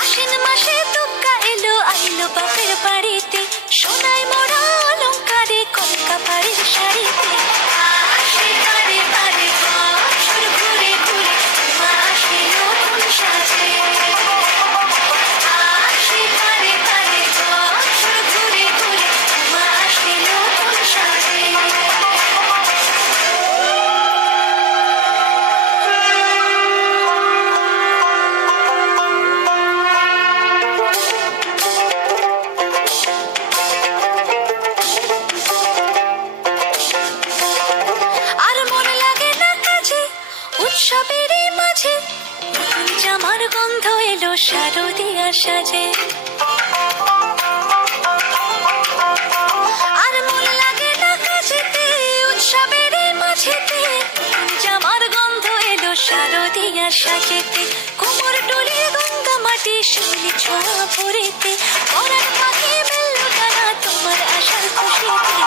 আশ্বিন মাসে দুগ্গা এলো আইলো বাপের বাড়িতে, সোনায় মোড়া অলংকারে কনকা বাড়ির শাড়িতে। আশ্বিনে বারে বছর ঘুরে ঘুরে মা আসে নতুন সাজে। আশ্বিনে বারে বছর ঘুরে ঘুরে মা আসে নতুন সাজে। উৎসবেরই মাঝে নতুন জামার গন্ধ এলো শারদিয়া সাজে। আর মন লাগে না কাজেতে, উৎসবেরই মাঝেতে নতুন জামার গন্ধ এলো শারদিয়া সাজেতে। কোমর ডোলে গঙ্গা মাটি শিউলি ছোঁয়া ভরেতে, পরার পাখি মেললো ডানা তোমার আশার খুশিতে।